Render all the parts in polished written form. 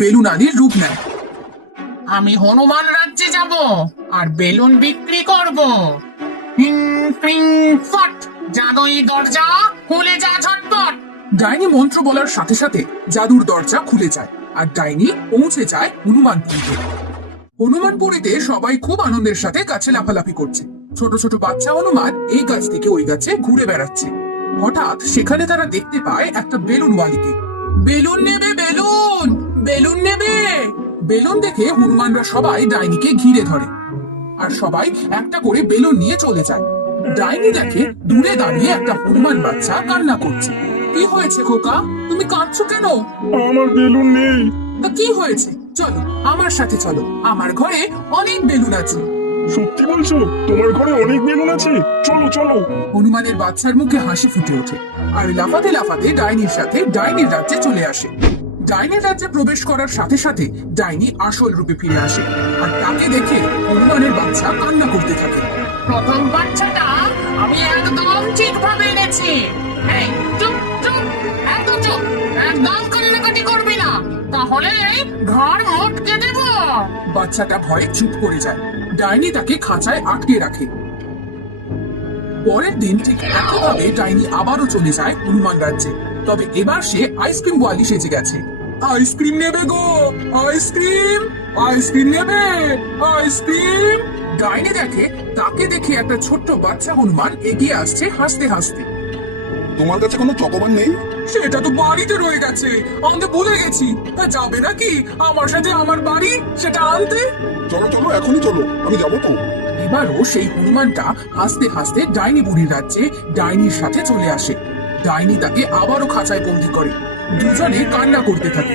Balloon আলীর রূপ নেয়। আমি হনুমান রাজ্যে যাব আর বেলুন বিক্রি করব। হিং ফিং ফট, জাদুই দরজা খুলে যা ঝটপট। ডাইনি মন্ত্র বলার সাথে সাথে জাদুর দরজা খুলে যায় আর ডাইনি পৌঁছে যায় হনুমানপুরীতে। হনুমানপুরীতে সবাই খুব আনন্দের সাথে গাছে লাফালাফি করছে। ছোট ছোট বাচ্চা হনুমান এই গাছ থেকে ওই গাছে ঘুরে বেড়াচ্ছে। হঠাৎ সেখানে তারা দেখতে পায় একটা বেলুনওয়ালিকে। বেলুন নেবে, বেলুন বেলুন নেবে। বেলুন দেখে হনুমানরা সবাই ডাইনিকে ঘিরে ধরে আর সবাই একটা করে বেলুন নিয়ে চলে যায়। ডাইনি দেখে দূরে দাঁড়িয়ে একটা হনুমান বাচ্চা কান্না করছে। কি হয়েছে খোকা, তুমি কাঁদছো কেন? আমার বেলুন নেই। তা কি হয়েছে? চলো আমার সাথে চলো, আমার ঘরে অনেক বেলুন আছে। সত্যি বলছো? তোমার ঘরে অনেক বেলুন আছে? চলো চলো। হনুমানের বাচ্চার মুখে হাসি ফুটে ওঠে আর লাফাতে লাফাতে ডাইনির সাথে ডাইনির রাজ্যে চলে আসে। ডাইনির রাজ্যে প্রবেশ করার সাথে সাথে ডাইনি আসল রূপে ফিরে আসে আর তাকে দেখে হনুমানের বাচ্চা কান্না করতে থাকে। প্রথম বাচ্চাটা আমি একদম ঠিকভাবে এনেছি। এই চুপ চুপ, একদম চুপ, একদম কান্নাকাটি করবি না, তাহলে ঘর মটকে দেব। বাচ্চাটা ভয়ে চুপ করে যায়। ডাইনি তাকে খাঁচায় আটকে রাখে। পরের দিন ঠিক একইভাবে ডাইনি আবারও চলে যায় হনুমান রাজ্যে। তবে এবার সে আইসক্রিম ওয়ালি সেজে গেছে। আইসক্রিম নেবে গো, আইসক্রিম আইসক্রিম নেবে, আইসক্রিম। ডাইনি দেখে তাকে দেখে একটা ছোট্ট বাচ্চা হনুমান এগিয়ে আসছে হাসতে হাসতে। তোমার কাছে কোনো চকোবার নেই? সেটা তো বাড়িতে রয়ে গেছে, আনতে ভুলে গেছি। তা যাবে নাকি আমার সাথে আমার বাড়ি সেটা আনতে? চলো চলো, এখনই চলো, আমি যাবো তো। এবারও সেই হনুমানটা হাসতে হাসতে ডাইনি বুড়ির রাজ্যে ডাইনির সাথে চলে আসে। ডাইনি তাকে আবারও খাঁচায় বন্দি করে। দুজনে কান্না করতে থাকে।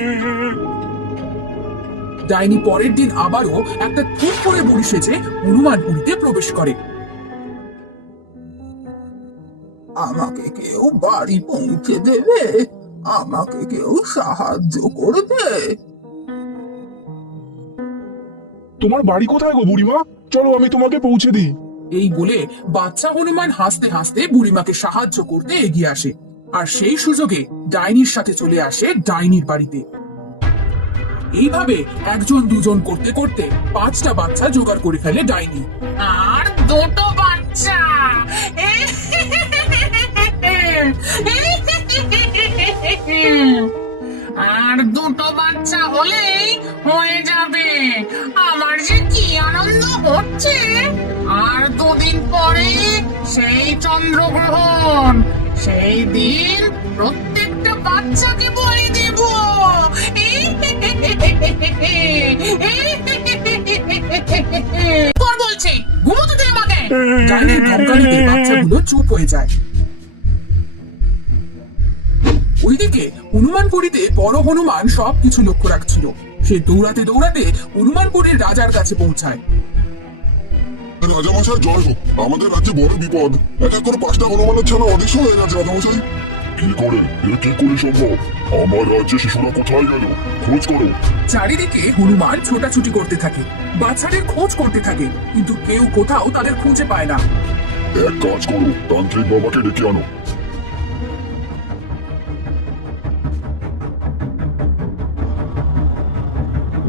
ডাইনি পরের দিন আবারও একটা খুব করে বুড়ি সেজে হনুমানপুরীতে প্রবেশ করে। আমাকে কেউ বাড়ি পৌঁছে দেবে? আমাকে কেউ সাহায্য করবে? তোমার বাড়ি কোথায় গো বুড়িমা? চলো আমি তোমাকে পৌঁছে দিই। এই বলে বাচ্চা হনুমান হাসতে হাসতে বুড়িমাকে সাহায্য করতে এগিয়ে আসে আর সেই সুযোগে ডাইনির সাথে চলে আসে ডাইনির বাড়িতে। এইভাবে একজন দুজন করতে করতে 5টা বাচ্চা জোগাড় করে ফেলে ডাইনি। আর দুটো বাচ্চা, আর দুটো বাচ্চা হলেই হয়ে যাবে। আমার যে কি আনন্দ হচ্ছে। আর দুদিন পরে সেই চন্দ্রগ্রহণ, সেই দিন প্রত্যেকটা বাচ্চাকে বলি দেব। কর বলছি, ঘুমোতে দে আমাকে। ডাইনির ধমকানিতে বাচ্চাগুলো চুপ হয়ে যায়। ওইদিকে হনুমানপুরীতে বড় হনুমান সবকিছু লক্ষ্য রাখছিল। সে দৌড়াতে দৌড়াতে হনুমানপুরীর রাজার কাছে পৌঁছায়। রাজামশাই জয় হোক, আমাদের রাজ্যে বড় বিপদ। এক এক করে 5টা হনুমানের ছানা অদৃশ্য হয়ে গেছে রাজামশাই। কি করে সম্ভব? আমার রাজ্যে শিশুরা কোথায় গেল? খোঁজ করো। চারিদিকে হনুমান ছোটাছুটি করতে থাকে, বাচ্চাদের খোঁজ করতে থাকে, কিন্তু কেউ কোথাও তাদের খুঁজে পায় না। এক কাজ করো, তান্ত্রিক বাবাকে ডেকে আনো।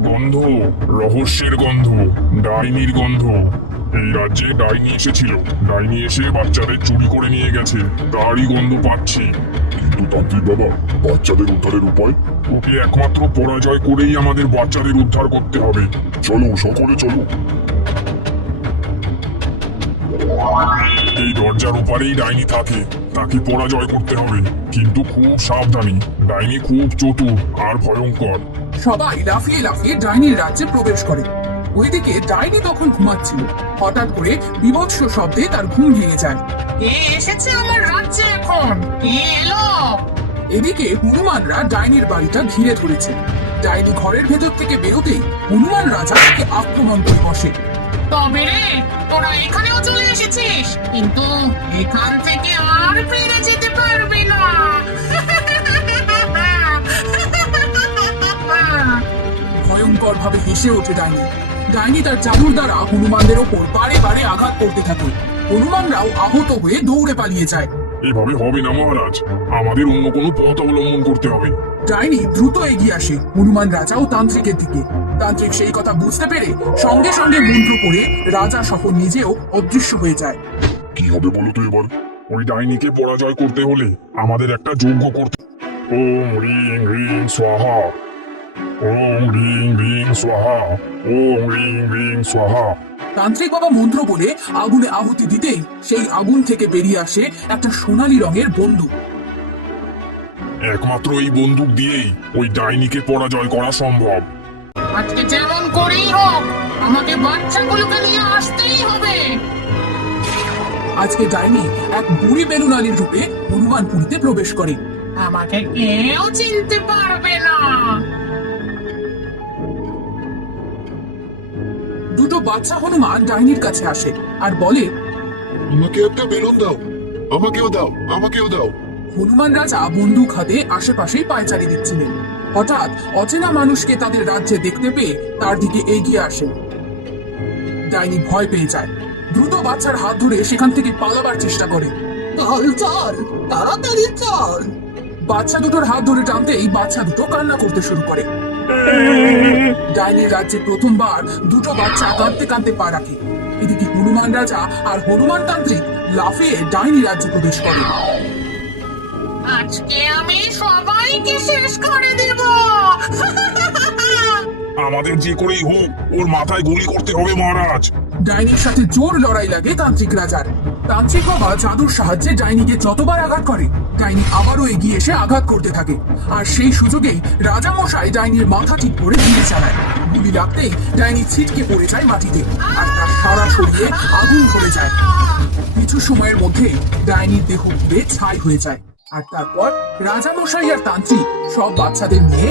গন্ধ, রহস্যের গন্ধ, ডাইনির গন্ধ। এই রাজ্যে ডাইনি এসেছিল। ডাইনি এসে বাচ্চাদের চুরি করে নিয়ে গেছে, তারই গন্ধ পাচ্ছি। কিন্তু তান্ত্রিক বাবা, বাচ্চাদের উদ্ধারের উপায়? ওকে একমাত্র পরাজয় করেই আমাদের বাচ্চাদের উদ্ধার করতে হবে। চলো সকলে চলো। এই দরজার ওপারেই ডাইনি থাকে, তাকে পরাজয় করতে হবে। কিন্তু খুব সাবধানী, ডাইনি খুব চতুর আর ভয়ঙ্কর। সবাই লাফিয়ে লাফিয়ে ডাইনির রাজ্যে প্রবেশ করে। ওইদিকে ডাইনি তখন ঘুমাচ্ছিল। হঠাৎ করে বিভৎস শব্দে তার ঘুম ভেঙে যায়। কে এসেছে আমার রাজ্যে এখন? কে এলো? এদিকে হনুমানরা ডাইনির বাড়িটা ঘিরে ধরেছে। ডাইনি ঘরের ভেতর থেকে বেরোতেই হনুমান রাজা তাকে আক্রমণ করে বসে। তবে রে, তোরা এখানেও চলে এসেছিস, কিন্তু এখান থেকে আর ফিরে যেতে পারবি না। ভয়ঙ্কর ভাবে হেসে ওঠে ডাইনি। ডাইনি তার জাদুর দ্বারা হনুমানদের ওপর বারে বারে আঘাত করতে থাকে। হনুমানরাও আহত হয়ে দৌড়ে পালিয়ে যায়। এভাবে হবে না মহারাজ, আমাদের অন্য কোনো পথ অবলম্বন করতে হবে। ডাইনি দ্রুত এগিয়ে আসে হনুমান রাজা ও তান্ত্রিকের দিকে। তান্ত্রিক সেই কথা বুঝতে পেরে সঙ্গে সঙ্গে মন্ত্র করে রাজা সহ নিজেও অদৃশ্য হয়ে যায়। কি হবে বলো তো এবার? ওই ডাইনিকে পরাজয় করতে হলে আমাদের একটা যজ্ঞ করতে। ওম রিং রিং স্বাহা, ওম রিং রিং স্বাহা, ওম রিং রিং স্বাহা। তান্ত্রিক বাবা মন্ত্র বলে আগুনে আহুতি দিতেই সেই আগুন থেকে বেরিয়ে আসে একটা সোনালী রঙের বন্দুক। একমাত্র এই বন্দুক দিয়েই ওই ডাইনিকে পরাজয় করা সম্ভব। আজকে যেমন করেই হোক আমাকে বাচ্চাগুলোকে নিয়ে আসতেই হবে। আজকে ডাইনি এক বুড়ি বেলুনালির রূপে হনুমানপুরীতে প্রবেশ করে। আমাকে কেউ চিনতে পারবে না। দুটো বাচ্চা হনুমান ডাইনির কাছে আসে আর বলে, আমাকে একটা বেলুন দাও, আমাকেও দাও, আমাকেও দাও। হনুমান রাজা বন্দুক হাতে আশেপাশেই পায়চারি দিচ্ছিলেন। হঠাৎ অচেনা মানুষকে তাদের রাজ্যে দেখতে পেয়ে তার দিকে এগিয়ে আসেন। ডাইনি ভয় পেয়ে যায়, দ্রুত বাচ্চার হাত ধরে সেখান থেকে পালাবার চেষ্টা করে। চল চল, তাড়াতাড়ি চল। বাচ্চা দুটোর হাত ধরে টানতেই বাচ্চা দুটো কান্না করতে শুরু করে। ডাইনির রাজ্যে প্রথমবার দুটো বাচ্চা কাঁদতে কাঁদতে পা রাখে। এদিকে হনুমান রাজা আর হনুমান তান্ত্রিক লাফিয়ে ডাইনি রাজ্যে প্রবেশ করে। আজকে আমি সবাইকে শেষ করে দেব। আমাদের যে করেই হোক ওর মাথায় গুলি করতে হবে মহারাজ। ডাইনির সাথে জোর লড়াই লাগে তান্ত্রিক রাজার। তান্ত্রিক বাবা জাদুর সাহায্যে ডাইনিকে যতবার আঘাত করে ডাইনি আবারও এগিয়ে এসে আঘাত করতে থাকে। আর সেই সুযোগেই রাজা মশাই ডাইনির মাথা ঠিক করে গুলি চালায়। গুলি লাগতেই ডাইনি ছিটকে পড়ে যায় মাটিতে আর তার সারা শরীরে আগুন ধরে যায়। কিছু সময়ের মধ্যে ডাইনির দেহ পুড়ে ছাই হয়ে যায়। আর তারপর রাজা মশাই আর তান্ত্রিক সব বাচ্চাদের নিয়ে